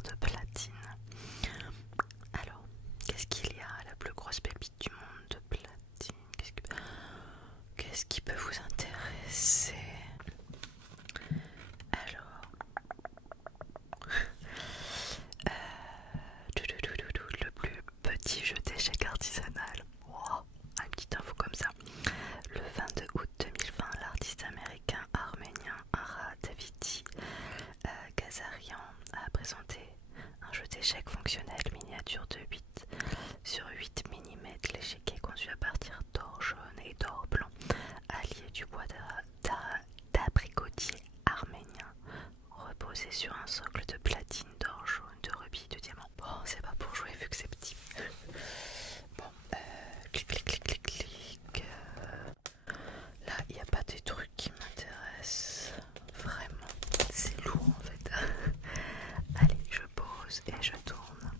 faire de platine. Alors, qu'est-ce qu'il y a? La plus grosse pépite du monde de platine. Qu'est-ce qui peut vous intéresser? Alors, le plus petit jeu d'échecs artisanal. Wow, une petite info comme ça. Le 22 août 2020, l'artiste américain arménien Ara Daviti Gazarian a présenté un jeu d'échecs fonctionnel miniature de 8 sur 8 mm. L'échiquier conçu à partir d'or jaune et d'or blanc, allié du bois d'abricotier arménien, reposé sur un socle de platine, d'or jaune, de rubis, de diamant. Bon, c'est pas pour jouer vu que c'est petit. Bon, clic, clic, clic, clic, clic. Là, il n'y a pas des trucs qui m'intéressent vraiment. C'est lourd en fait. Allez, je pose et je tourne.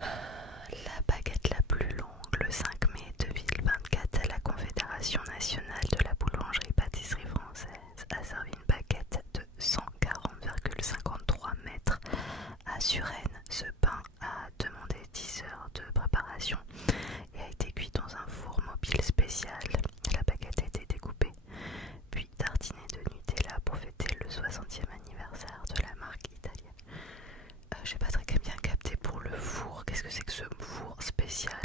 La baguette la plus longue, le 5 mai 2024, la Confédération nationale de la boulangerie-pâtisserie française a servi une baguette de 140,53 mètres à Suresnes. Ce pain a demandé 10 heures de préparation et a été cuit dans un four mobile spécial. La baguette a été découpée, puis tartinée de Nutella pour fêter le 60e anniversaire de la marque italienne. J'ai pas très bien capté pour le four. Qu'est-ce que c'est que ce four spécial?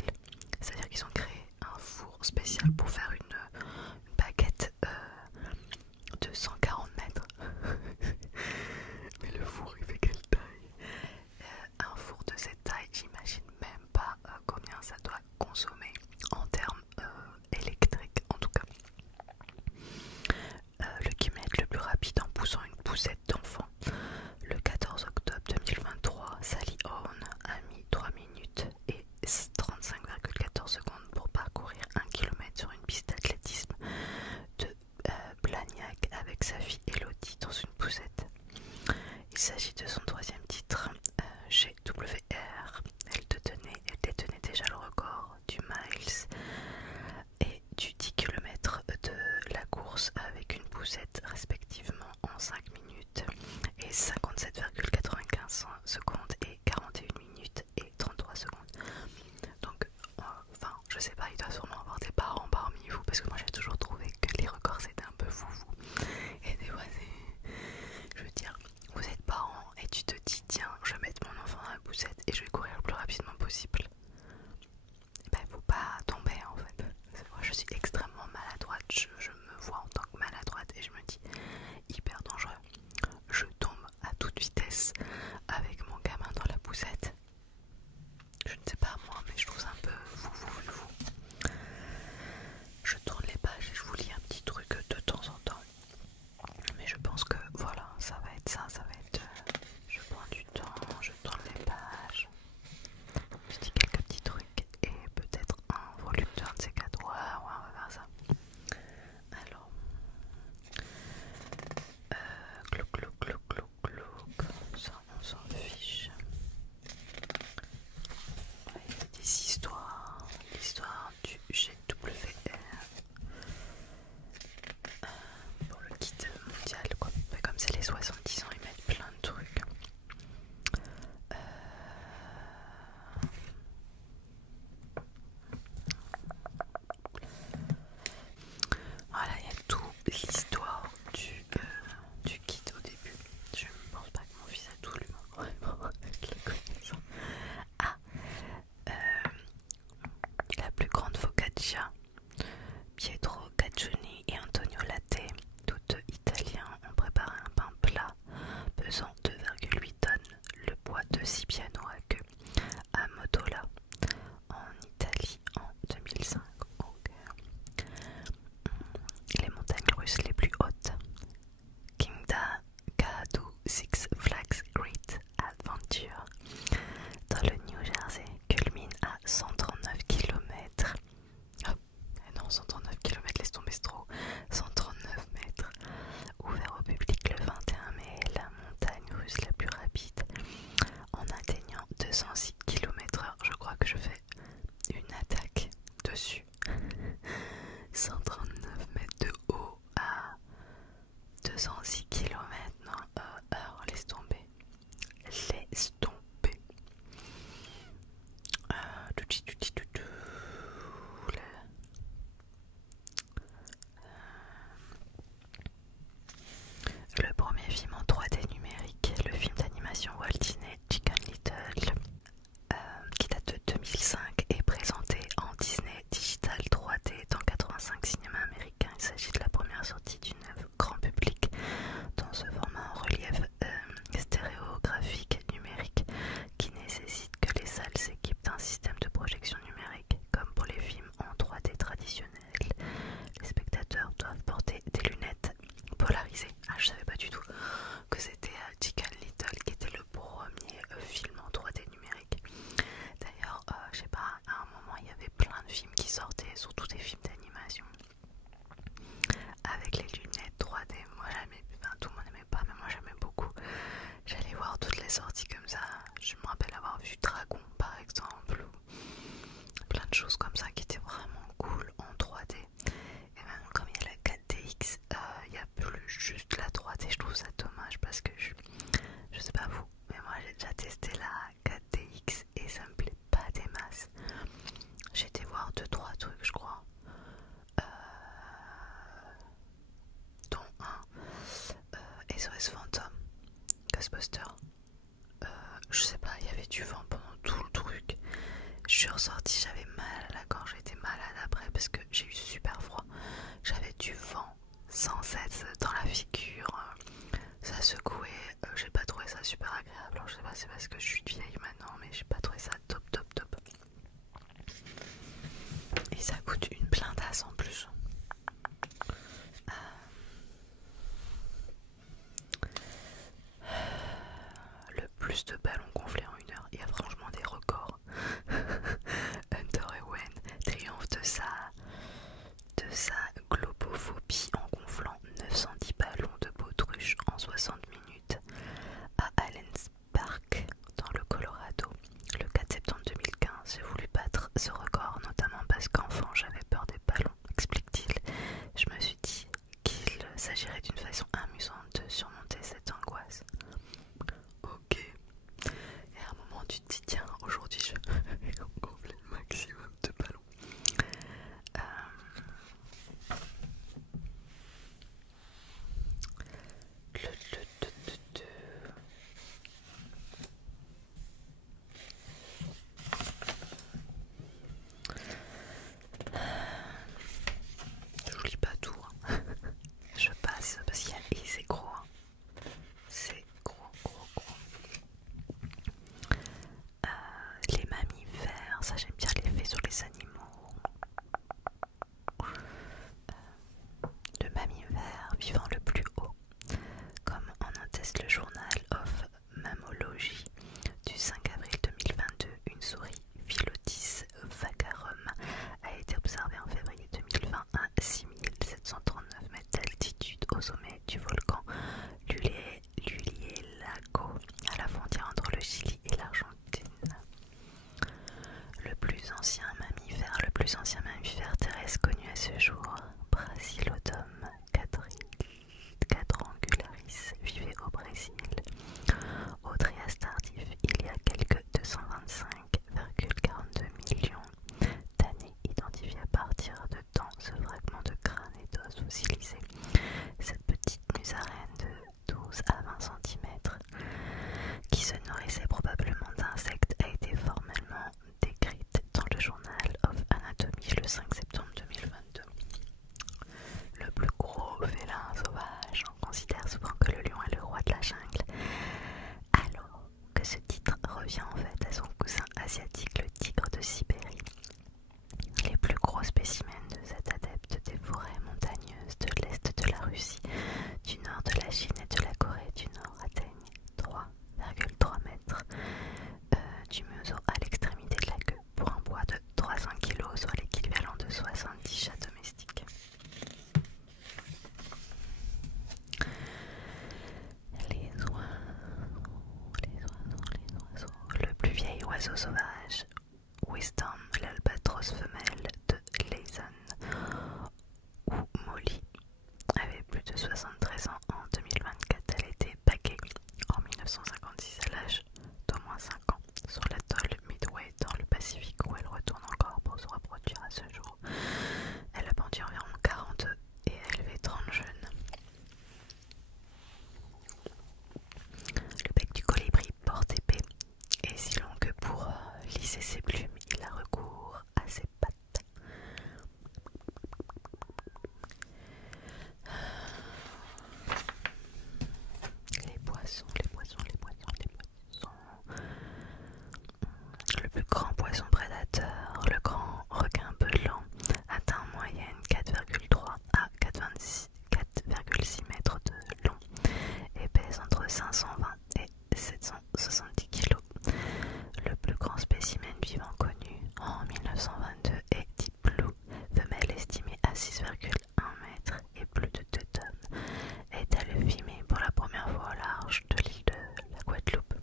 C'est-à-dire qu'ils ont créé un four spécial pour faire une baguette de 140 mètres. Mais le four il fait quelle taille? Un four de cette taille, j'imagine même pas combien ça doit consommer en termes électriques en tout cas. Le kilomètre le plus rapide en poussant une poussette d'enfant. Le 14 octobre 2023, Sally Horn a mis 3 minutes et 35,14 secondes pour parcourir 1 km sur une piste d'athlétisme de Blagnac avec sa fille Elodie dans une poussette. Il s'agit de son 3e titre chez WR. Elle détenait déjà le record du miles et du 10 km de la course avec une poussette respectivement en 5 minutes et 57,95 secondes et 41 minutes et 33 secondes. Donc, enfin, je sais pas, il doit sûrement avoir des parents parmi vous parce que moi j'ai toujours trouvé que les records c'était un peu foufou. Et des fois, je veux dire, vous êtes parents et tu te dis, tiens, je vais mettre mon enfant dans la poussette et je vais courir le plus rapidement possible. Et ben, faut pas tomber en fait. Moi, je suis extrêmement maladroite, je me vois en tant que maladroite et je me dis, hyper dangereux. Je tombe à toute vitesse avec mon gamin dans la poussette. Je ne sais pas moi, mais je trouve ça un peu fou. Je tourne les pages et je vous lis un petit truc de temps en temps. Mais je pense que voilà, ça va être ça, je prends du temps, je tourne les pages, je dis quelques petits trucs et peut-être un volume de 1 de ces 4. Ouais, on va faire ça. Alors, clouc, ça on s'en fiche. Ouais, il y a des histoires, l'histoire du GWR. Pour le guide mondial quoi. Mais comme c'est les 70 ans, ils mettent plein de trucs. Voilà, il y a tout l'histoire du guide au début. Je ne pense pas que mon fils a tout lu, vraiment, avec la connaissance. Ah, la plus grande focaccia. Pietro Caccioni et Antonio Latte, tous deux italiens, ont préparé un pain plat pesant 2,8 tonnes, le poids de 6 pianos à queue, à Motola, en Italie en 2005. Okay. Les montagnes russes les plus hautes. Kingda Kadu Six Flags Great Adventure dans le New Jersey culmine à 139 km. Non, 139 km, laisse tomber, c'est trop. 139 mètres. Ouvert au public le 21 mai, la montagne russe la plus rapide en atteignant 206 km/h. Je crois que je fais une attaque dessus. 139 mètres de haut à 206 km/h, laisse tomber. sorties comme ça. Je me rappelle avoir vu Dragon par exemple, ou plein de choses comme ça qui étaient vraiment cool en 3D. Et même comme il y a la 4DX, il n'y a plus juste la 3D. Je trouve ça dommage parce que je sais pas vous, mais moi j'ai déjà testé la 4DX et ça me plaît pas des masses. J'ai été voir 2-3 trucs je crois, dont un SOS Phantom, Ghostbuster. Je sais pas, il y avait du vent pendant tout le truc. Je suis ressortie, j'avais mal à la gorge, j'étais malade après parce que j'ai eu super froid. J'avais du vent sans cesse dans la figure, ça secouait, j'ai pas trouvé ça super agréable. Alors je sais pas, c'est parce que je suis vieille maintenant, mais j'ai pas trouvé ça top. Et ça coûte une blindasse en plus. Le plus de ballons gonflés en 1 heure, il y a franchement des records. Hunter Ewen triomphe de sa globophobie en gonflant 910 ballons de baudruche en 60 minutes à Allen's Park dans le Colorado. Le 4 septembre 2015, j'ai voulu battre ce record, notamment parce qu'enfant j'avais peur des ballons, explique-t-il. Je me suis dit qu'il s'agirait d'une façon amusante de surmonter cette angoisse. Ok. Et à un moment tu te dis tiens, aujourd'hui je vais gonfler le maximum de ballons. Je lis pas tout, hein. Je passe parce qu'il y a et c'est gros, hein. C'est gros. Les mammifères, ça j'aime bien l'effet sur les animaux. Le mammifère vivant le plus haut, comme en atteste le Journal of Mammalogy du 5 avril 2022, une souris Philotis vagarum a été observée en février 2020 à 6739 mètres d'altitude au sommet du volcan Llulielago, à la frontière entre le Chili et l'Argentine. Le plus ancien mammifère terrestre connu à ce jour, Brasylodon quadrangularis, vivait au Brésil. Au Trias tardif, il y a quelques 225,42 millions d'années, identifiés à partir de temps ce fragment de crâne et d'os fossilisé. Cette petite musaraigne de 12 à 20 cm, qui se nourrissait probablement d'insectes, a été formellement décrite dans le Journal of Anatomy le 5 septembre 2022. Le plus gros félin sauvage, on considère souvent que le lion est le roi de la jungle, alors que ce titre revient en fait à son cousin asiatique, le tigre de Sibérie. Les plus gros spécimens de cet adepte des forêts montagneuses de l'est de la Russie, du nord de la Chine et de la Corée du Nord atteignent 3,3 mètres du museau à l'extrémité de la queue, pour un poids de 300 kg, soit l'équivalent de 70 chats domestiques. Les oiseaux. Le plus vieil oiseau sauvage, Wisdom, l'albatros femelle de Laysan, ou Molly, avait plus de 73 ans en 2024. Elle était baguée en 1956 à l'âge d'au moins 5 ans sur l'atoll Midway dans le Pacifique, où elle retourne encore pour se reproduire à ce jour. Elle a pondu environ 40 œufs et a élevé 30 jeunes. Le bec du colibri porte épais et si long que pour lisser ses plumes, il a recours à ses pattes. Les poissons. Le plus grand poisson prédateur, le grand requin pelant, atteint en moyenne 4,3 à 4,6 mètres de long et pèse entre 520 et 770 kg. Le plus grand spécimen vivant connu en 1922 est Deep Blue, femelle estimée à 6,1 mètres et plus de 2 tonnes, est allée filmer pour la première fois au large de l'île de la Guadeloupe.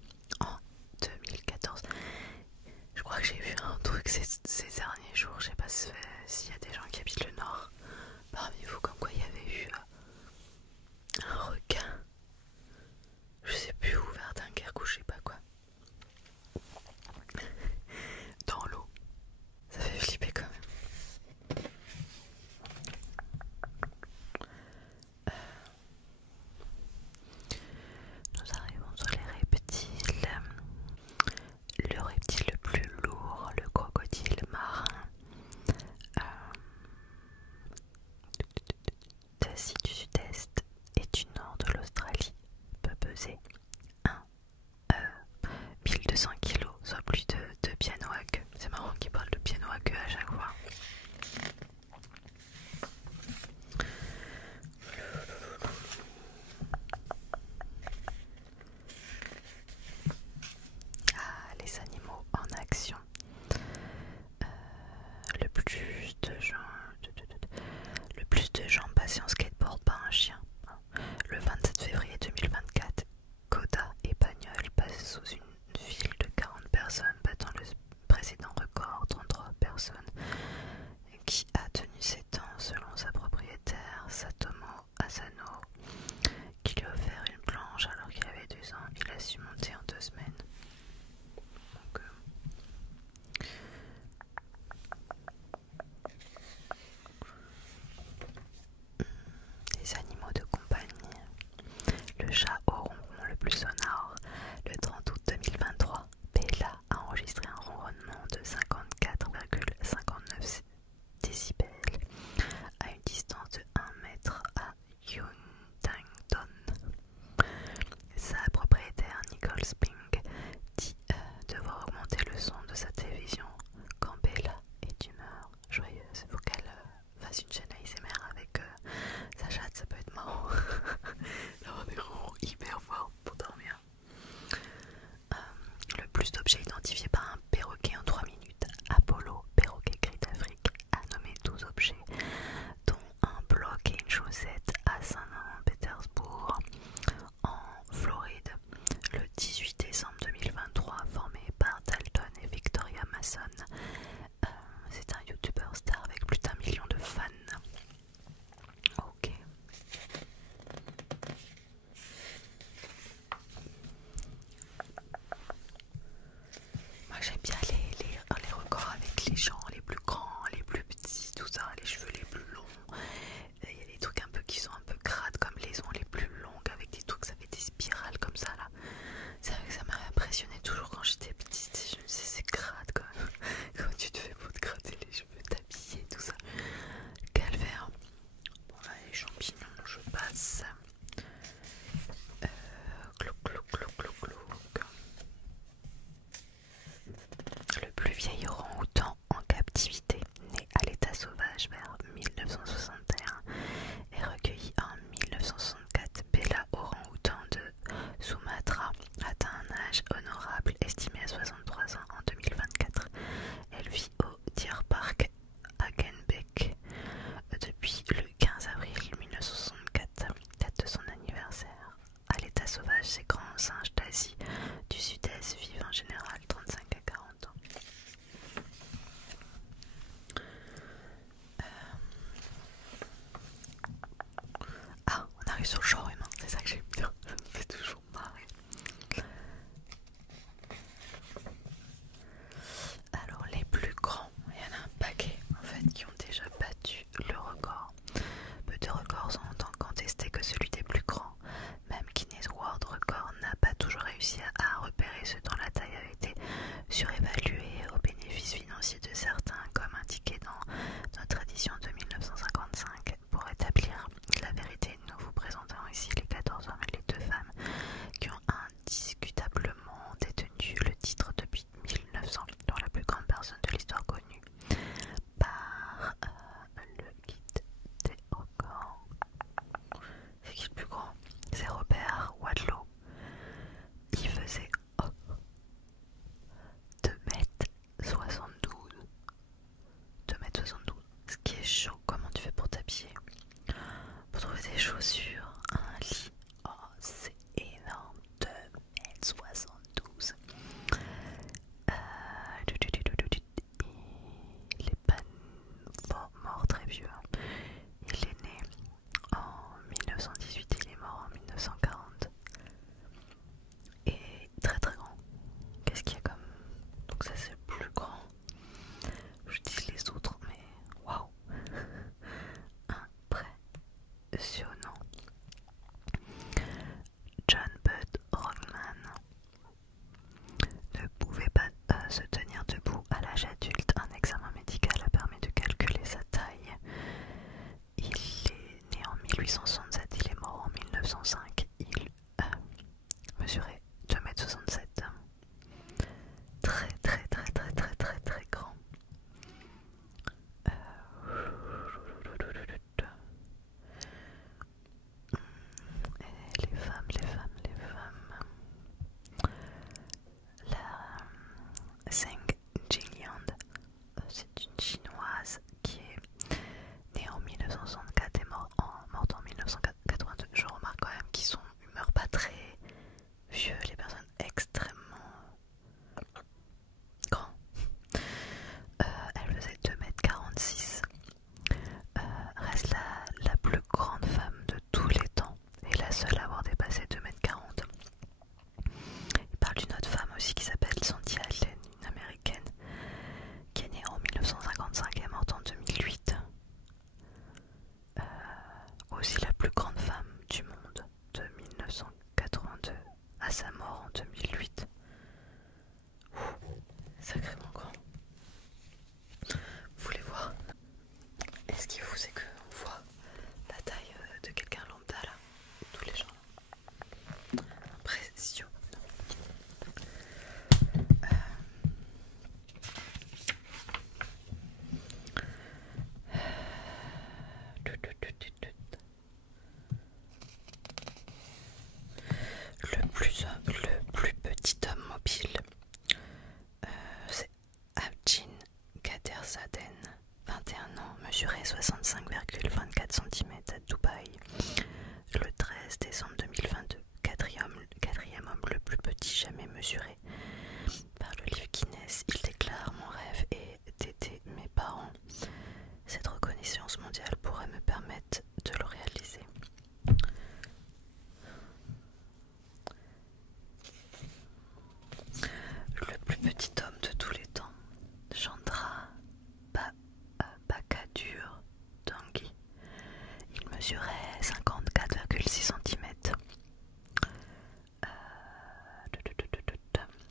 pile de 100 kilos, soit plus de 2 pianos à queue. C'est marrant qu'il parle de piano à queue à chaque fois. Ah, les animaux en action. Le plus de gens passés en skateboard par un chien. Le 27 février 2024, Koda et Pagnol passent sous une file de 40 personnes, battant le précédent record, 33 personnes, qui a tenu 7 ans selon sa propriétaire Satomo Asano, qui lui a offert une planche alors qu'il avait 2 ans. Il a su monter en 2 semaines. Donc, des animaux de compagnie. Le chat au ronron le plus sonore. Le 30 août 2023, Bella a enregistré un ronronnement de 54,59 décibels à une distance de 1 mètre à Huntington. Sa propriétaire Nicole Spink dit devoir augmenter le son de sa télévision quand Bella est d'humeur joyeuse. Il faut qu'elle fasse une chaîne ASMR avec sa chatte, ça peut être marrant. D'avoir des ronrons hyper forts pour dormir. Le plus d'objets identifiés par un perroquet en 3 minutes. Apollo, perroquet gris d'Afrique, a nommé 12 objets, dont un bloc et une chaussette à Saint-Pétersbourg, en Floride, le 18 décembre 2023, formé par Dalton et Victoria Mason. C'est un youtubeur star avec plus d'1 million de fans. Ok. Moi j'aime bien les records avec les gens les plus grands, les plus petits, tout ça, les cheveux les plus longs. Il y a des trucs un peu qui sont un peu crades comme les ongles les plus longues avec des trucs, ça fait des spirales comme ça là. C'est vrai que ça m'a impressionné toujours quand j'étais petite. Je me disais c'est crade quoi. Comment tu te fais pour te gratter les cheveux, t'habiller, tout ça. Calvaire. Bon là les champignons, je passe. Clouc, clouc, clouc, clouc, clouc. Le plus vieil orang-outan en captivité, né à l'état sauvage vers 1961 et recueilli en 1964, Bella orang-outan de Sumatra atteint un âge honorable estimé à 63 ans en 2024. Elle vit au Deer Park Hagenbeck depuis le 15 avril 1964, date de son anniversaire. À l'état sauvage, ces grands singes d'Asie du Sud-Est vivent en général 35 à 40 ans. Ah, on arrive sur le genre humain, c'est ça que j'aime bien, ça me fait toujours marrer. Alors les plus grands, il y en a un paquet en fait qui ont déjà battu le record. Peu de records sont autant contestés que celui des plus grands. Même Guinness World Record n'a pas toujours réussi à repérer ce dont la taille a été surévaluée au bénéfice financier de certains, comme indiqué dans notre édition de 1955. Pour établir la vérité, nous vous présentons ici les 14 hommes et les 2 femmes qui ont indiscutablement détenu le titre depuis 1900, dont la plus grande personne de l'histoire connue par le guide des records. C'est qui le plus grand? C'est Robert Wadlow. Il faisait 2,72 m. 2,72 m. Ce qui est chaud. Comment tu fais pour t'habiller? Pour trouver des chaussures, un lit. Oh, c'est énorme. 2,72 m. Il est pas mort très vieux. Il est né en 1918, il est mort en 1940. Et très très grand. Qu'est-ce qu'il y a comme... Donc ça c'est le plus grand. Je dis les autres mais waouh. Impressionnant. John Budd Rogman ne pouvait pas se tenir debout à l'âge adulte. Un examen médical a permis de calculer sa taille. Il est né en 1867, il est mort en 1905. Il mesurait 2,67 m. sacrément grand. Vous voulez voir? Et ce qu'il faut, c'est qu'on voit la taille de quelqu'un lambda là, tous les gens. Impression. Le plus petit homme mobile, c'est Abdin Kaderzaden, 21 ans, mesurait 65,24 cm à Dubaï le 13 décembre 2022, quatrième homme le plus petit jamais mesuré. Par le livre Guinness, il déclare: mon rêve est d'aider mes parents. Cette reconnaissance mondiale pourrait me permettre de le réaliser. Le plus petit homme de tous les temps, Chandra Bakadur Dangui. Il mesurait 54,6 cm.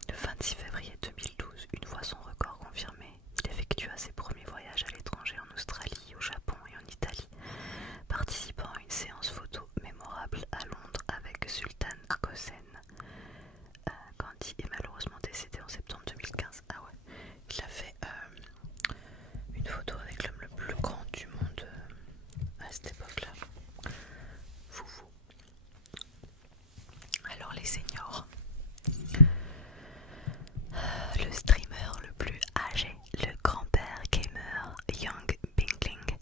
Le 26 février 2012, une fois son record confirmé, il effectua ses premiers voyages à l'étranger en Australie, au Japon et en Italie, participant à une séance photo mémorable à Londres avec Sultan Kosen. Gandhi est malheureusement décédé en septembre 2015. Ah ouais, il a fait une photo avec l'homme le plus grand du monde à cette époque-là. Foufou. Alors les seniors. Le streamer le plus âgé, le grand-père gamer Young Bingling,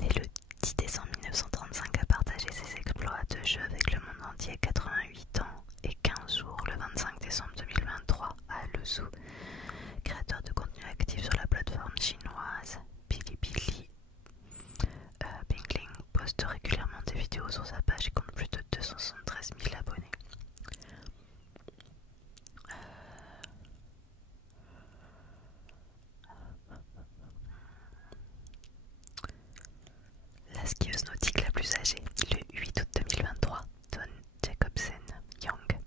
né le 10 décembre 1935, a partagé ses exploits de jeu avec le monde entier. 88 ans et 15 jours le 25 décembre 2023 à Lezhou. Créateur de contenu actif sur la plateforme chinoise Bilibili, Bingling poste régulièrement des vidéos sur sa page et compte plus de 273 000 abonnés. La skieuse nautique la plus âgée, le 8 août 2023, Dawn Jacobsen Young,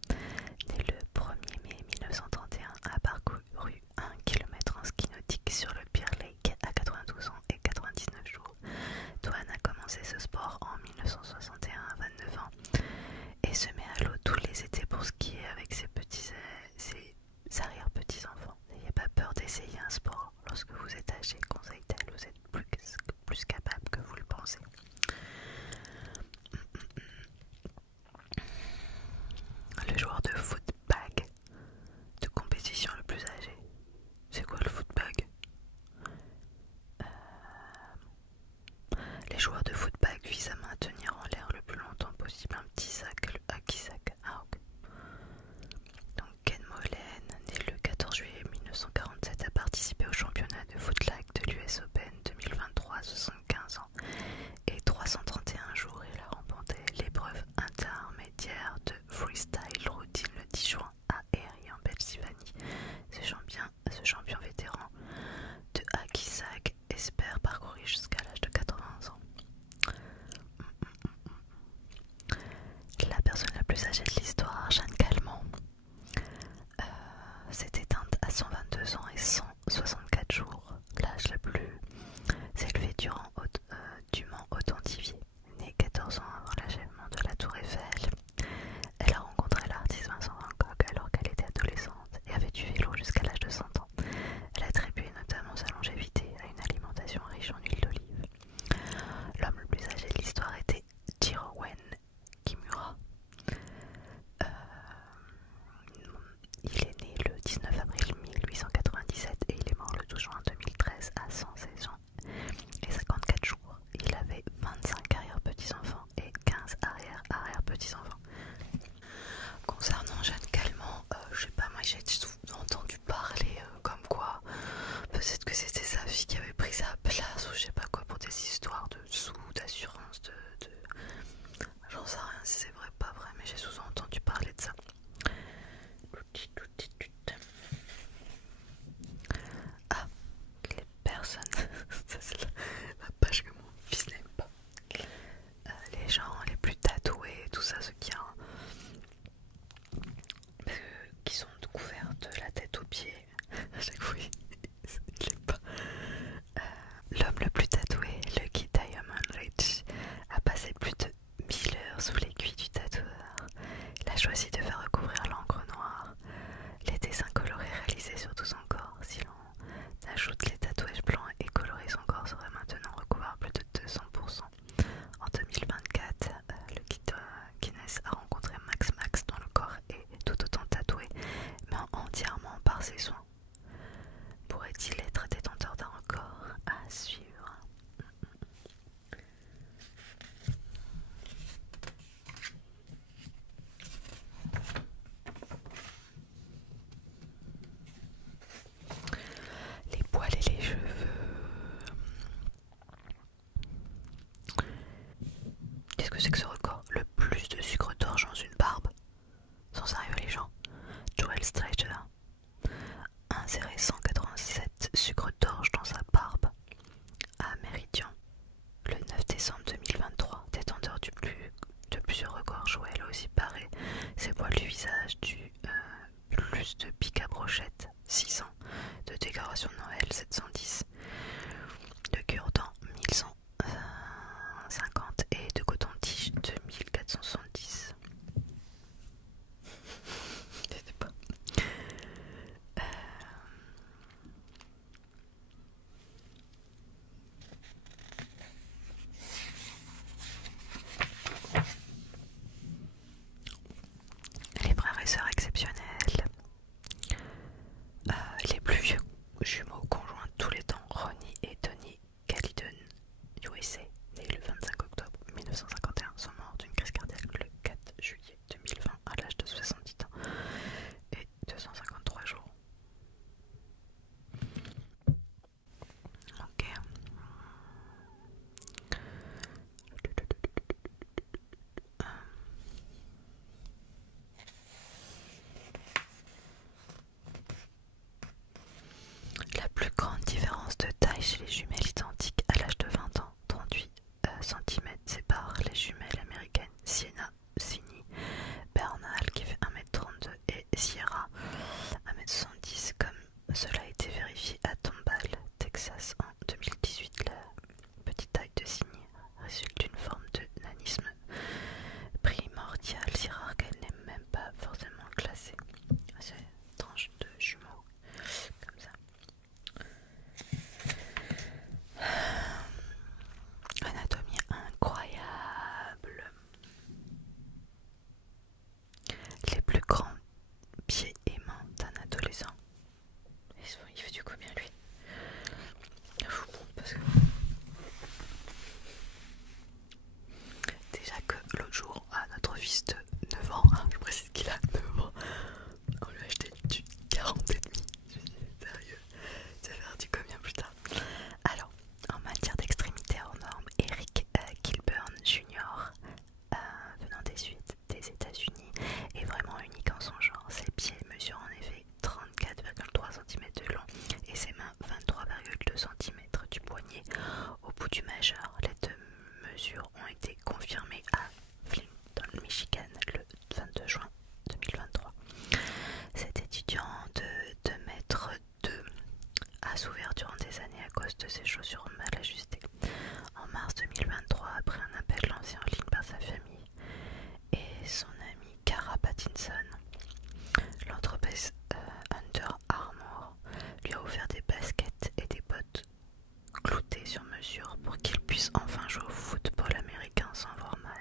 née le 1er mai 1931, a parcouru 1 km en ski nautique sur le Bear Lake à 92 ans et 99 jours. Dawn a commencé ce sport en 1961 à 29 ans et se met à l'eau tous les étés pour skier avec ses arrière-petits-enfants. N'ayez pas peur d'essayer un sport lorsque vous êtes âgé, conseille-t-elle, vous êtes plus capable que vous le pensez. Le joueur de footbag de compétition le plus âgé. C'est quoi le footbag? Les joueurs de footbag visent à maintenir en l'air le plus longtemps possible un petit sac, le hacky sack. Ah, ok. Donc Ken Molen, né le 14 juillet 1947, a participé au championnat de footlag de brochette 600, de décoration de Noël 710, de cure-dents 1150 et de coton-tige 2470. C'était pas. Les frères et sœurs exceptionnels. Les plus vieux jumeaux conjoints de tous les temps, Ronnie et Tony Calidon, USA, nés le 25 octobre 1951, sont morts d'une crise cardiaque le 4 juillet 2020 à l'âge de 70 ans et 253 jours. Ok. La plus grande différence de taille chez les jumelles identiques à l'âge de 20 ans, 38 cm, sépare les jumelles américaines Sienna Sini Bernal qui fait 1m32 et Sierra 1m70, comme cela a été vérifié à Tomball, Texas en 2018. La petite taille de Sini résulte d'une forme de nanisme primordial si rare qu'elle n'est même pas forcément classée. C'est une tranche de jumeaux comme ça. Anatomie incroyable. Les plus grands pieds et mains d'un adolescent. Il fait du combien lui? Parce que... Déjà que l'autre jour, à notre fils de 9 ans, je précise qu'il a 9 ans, on lui a acheté du 40 et demi. Je suis sérieux, ça va faire du combien plus tard? Alors, en matière d'extrémité hors norme, Eric Kilburn Jr., venant des États-Unis, est vraiment unique en son genre. Ses pieds mesurent en effet 34,3 cm de long et ses mains 23,2 cm du poignet au bout du majeur. Les deux mesures ont été confirmées à Flint dans le Michigan le 22 juin 2023. Cet étudiant de 2,2 m a souffert durant des années à cause de ses chaussures mal ajustées. En mars 2023, après un appel lancé en ligne par sa famille et son amie Cara Pattinson, l'entreprise Under Armour lui a offert des baskets et des bottes cloutées sur mesure pour qu'il puisse enfin jouer au football américain sans voir mal.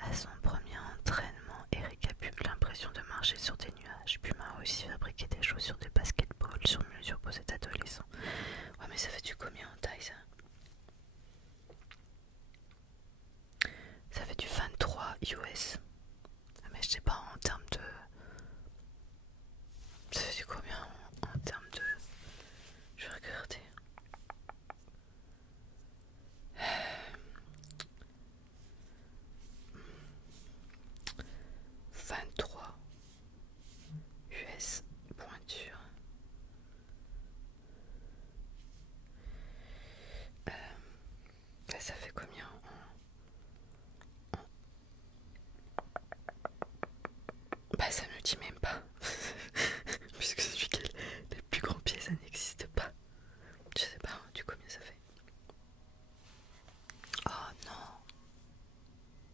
À son premier entraînement, Eric a eu l'impression de marcher sur des nuages. Puma a aussi fabriqué des chaussures de basketball sur mesure pour cet adolescent. Ouais, mais ça fait du combien en taille ça? Ça fait du 23 US. Mais je sais pas en termes de... Ça fait du combien en termes de... Je vais regarder. 23 US pointure. Ça fait combien Bah ça me dit même pas. Puisque celui qui a les plus grands pieds ça n'existe pas. Je sais pas du combien ça fait. Oh non.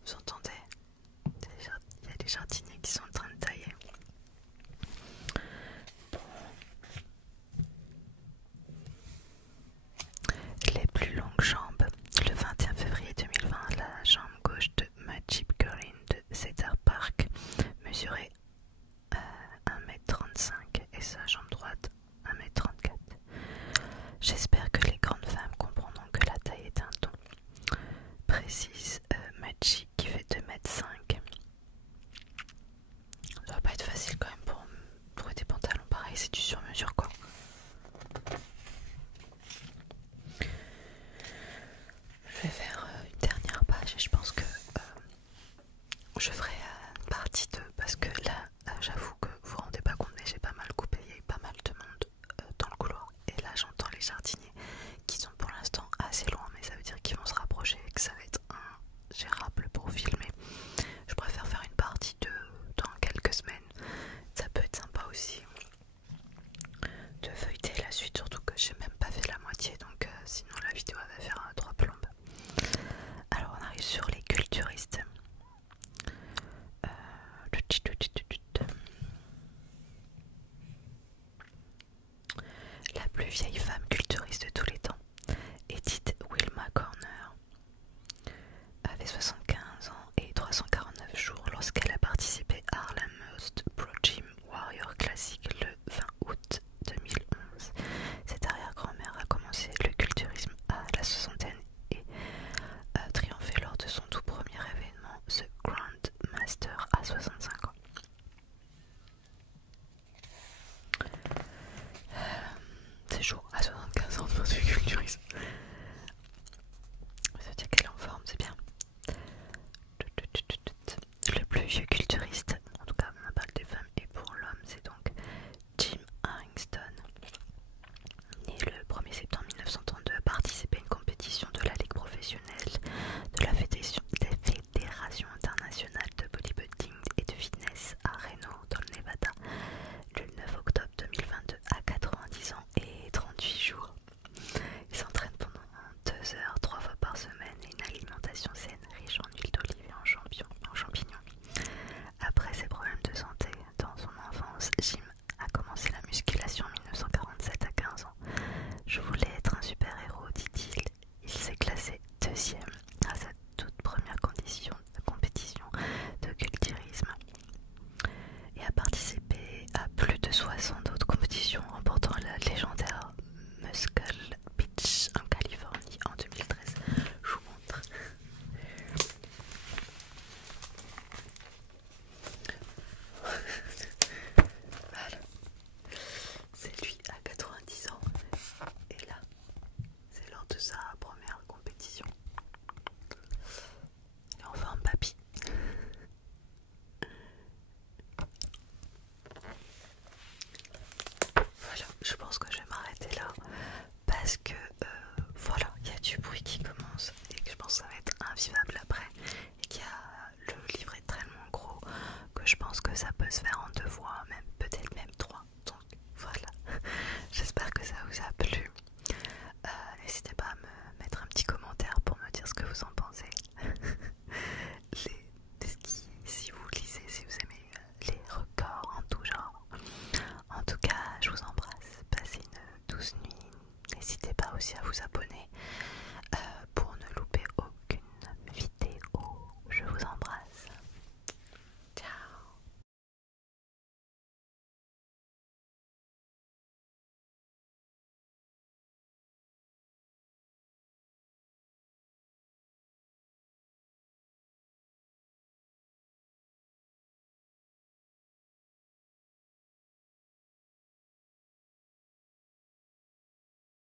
Vous entendez? Il y a des jardiniers qui sont en train de tailler. Bon. Les plus longues jambes. Le 21 février 2020, la jambe gauche de Majib Green de Cedar Park mesurait 1,35 m et sa jambe droite 1,34 m. J'espère que les grandes femmes comprendront que la taille est un don, précise Majib qui fait 2,5 m. Ça va pas être facile quand même pour trouver des pantalons pareils, c'est du sur mesure quoi. Je vais faire une dernière page et je pense que je ferai une partie 2 parce que là j'avoue que vous vous rendez pas compte mais j'ai pas mal coupé, il y a eu pas mal de monde dans le couloir et là j'entends les jardiniers qui sont pour l'instant assez loin mais ça veut dire qu'ils vont se rapprocher et que ça va être ingérable pour filmer. Je préfère faire une partie 2 dans quelques semaines, ça peut être sympa aussi. plus vieille femme culturiste de tous les temps, Edith Wilma Corner, avait 75 ans et 349 jours lorsqu'elle a participé à Harlem Most Pro Gym Warrior Classic le 20 août 2011. Cette arrière-grand-mère a commencé le culturisme à la soixantaine et a triomphé lors de son tout premier événement, The Grand Master, à 65 ans. C'est chaud à 75 ans de faire du culturisme. Ça veut dire qu'elle est en forme, c'est bien. Le plus vieux culturiste, en tout cas on parle des femmes et pour l'homme, c'est donc Jim Armstrong, né le 1er septembre 1932, a participé à une compétition de la Ligue professionnelle de la Fédération internationale de bodybuilding et de fitness à Reno, dans le Nevada, le 9 octobre 2022 à 90 ans et 38 jours. Il s'entraîne pendant 2 heures, 3 fois par semaine et une alimentation saine, riche en huile d'olive et en champignons. Après ses problèmes de santé dans son enfance, Jim a commencé la musculation en 1947 à 15 ans. Je voulais être un super-héros, dit-il. Il s'est classé 2e à sa toute première compétition de culturisme et a participé à plus de 60 autres compétitions, remportant la légendaire Muscle Beach en Californie en 2013. Je vous montre. Voilà. C'est lui à 90 ans. Et là, c'est lors de sa première compétition. Il est en forme, papy. Voilà, je pense que je vais m'arrêter là parce que voilà, il y a du bruit qui commence et que je pense que ça va être invivable après et qu'il y a le livre est tellement gros que je pense que ça peut se faire en 2 voix, même peut-être même 3. Donc voilà, j'espère que ça vous a plu. N'hésitez pas à me mettre un petit commentaire pour me dire ce que vous en pensez. Si vous lisez, si vous aimez les records en tout genre. En tout cas, je vous embrasse. Passez une douce nuit. N'hésitez pas aussi à vous abonner